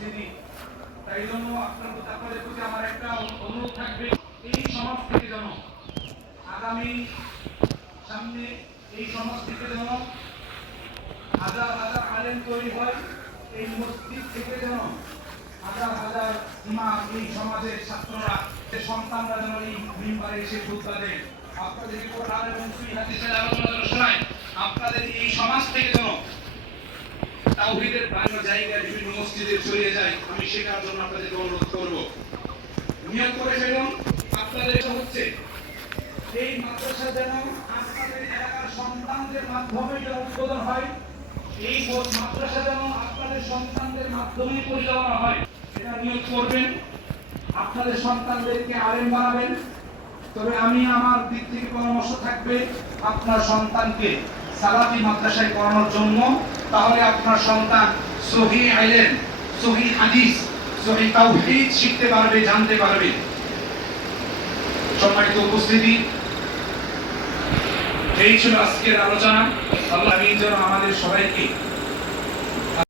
উপস্থিতি, তাই জন্য আপনাদের প্রতি আমার একটা অনুরোধ থাকবে, এই সমাজ থেকে যেন আগামী সামনে এই সমাজ থেকে যেন হাজার হাজার আলেম তৈরি হয়, এই মসজিদ থেকে যেন হাজার হাজার ইমাম, এই সমাজের ছাত্ররা, সন্তানরা যেন এই মিম্বারে এসে খুতবা দেন, আপনাদের কোরআন এবং সুন্নাহ হাদিসের আলোচনা শোনায়, আপনাদের এই সমাজ থেকে যেন তাওহীদের বিভিন্ন জায়গায় বিভিন্ন মসজিদে ছড়িয়ে যায়, আমি সেটার জন্য আপনাদেরকে অনুরোধ করব। নিয়ত করে ফেলুন, আপনাদের হচ্ছে এই মাদ্রাসা যেন আপনাদের এলাকার সন্তানদের মাধ্যমে যেন উদ্বোধন হয়, এই মাদ্রাসা যেন আপনাদের সন্তানদের মাধ্যমে পরিচালনা হয়, এটা নিয়ত করবেন। আপনাদের সন্তানদেরকে আলেম বানাবেন। তবে আমি আমার দিক থেকে পরামর্শ থাকবে আপনার সন্তানকে সালাফি মাদ্রাসায় পড়ানোর জন্য, তাহলে আপনার সন্তান সহিহ ইলম, সহিহ হাদিস, সহিহ তাওহীদ শিখতে পারবে, জানতে পারবে। সম্মানিত উপস্থিতি, এই ছিল আজকের আলোচনা। আল্লাহ যেন আমাদের সবাইকে